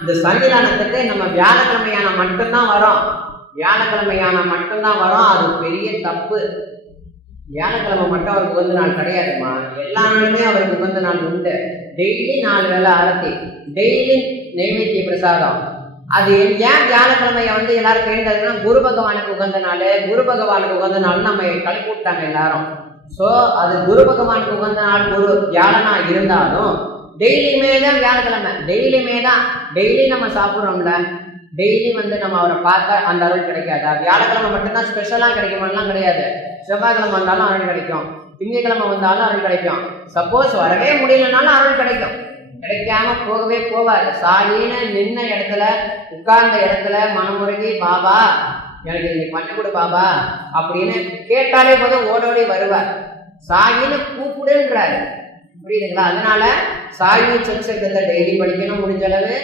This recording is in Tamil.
இந்த சன்னிதானத்துக்கு நம்ம வியாழக்கிழமையான மட்டும்தான் வரோம். வியாழக்கிழமையான மட்டும்தான் வரோம். அது பெரிய தப்பு. வியாழக்கிழமை மட்டும் அவருக்கு உகந்த நாள் கிடையாதுமா. எல்லா நாளுமே அவருக்கு உகந்த நாள் உண்டு. டெய்லி 4 வேளை ஆரத்தி, டெய்லி நைவேத்திய பிரசாதம். அது ஏன் வியாழக்கிழமைய எல்லாரும் கேட்டதுன்னா குரு பகவானுக்கு உகந்த நாள், குரு பகவானுக்கு உகந்த நாள் நம்ம கழிப்பு விட்டாங்க எல்லாரும். ஸோ அது குரு பகவானுக்கு உகந்த நாள் குரு வியாழனா இருந்தாலும் டெய்லியுமே தான் வியாழக்கிழமை, டெய்லியுமே தான். டெய்லி நம்ம சாப்பிட்றோம்ல, டெய்லி நம்ம அவரை பார்த்தா அந்த அருள் கிடைக்காதா? வியாழக்கிழமை மட்டும்தான் ஸ்பெஷலாக கிடைக்குமாலாம் கிடையாது. செவ்வாய்க்கிழமை வந்தாலும் அருள் கிடைக்கும், திங்கக்கிழமை வந்தாலும் அருள் கிடைக்கும். சப்போஸ் வரவே முடியலனாலும் அருள் கிடைக்கும். கிடைக்காம போகவே போவார். சாயின்னு நின்ன இடத்துல, உட்கார்ந்த இடத்துல மனமுருகி பாபா எனக்கு இன்னைக்கு பண்ணி கொடு பாபா அப்படின்னு கேட்டாலே போதும் ஓடோடி வருவார். சாயின்னு கூப்பிடுன்றாரு. புரியுதுங்களா? அதனால சாயி சச்சங்கத்தை டெய்லி படிக்கணும். முடிஞ்ச அளவு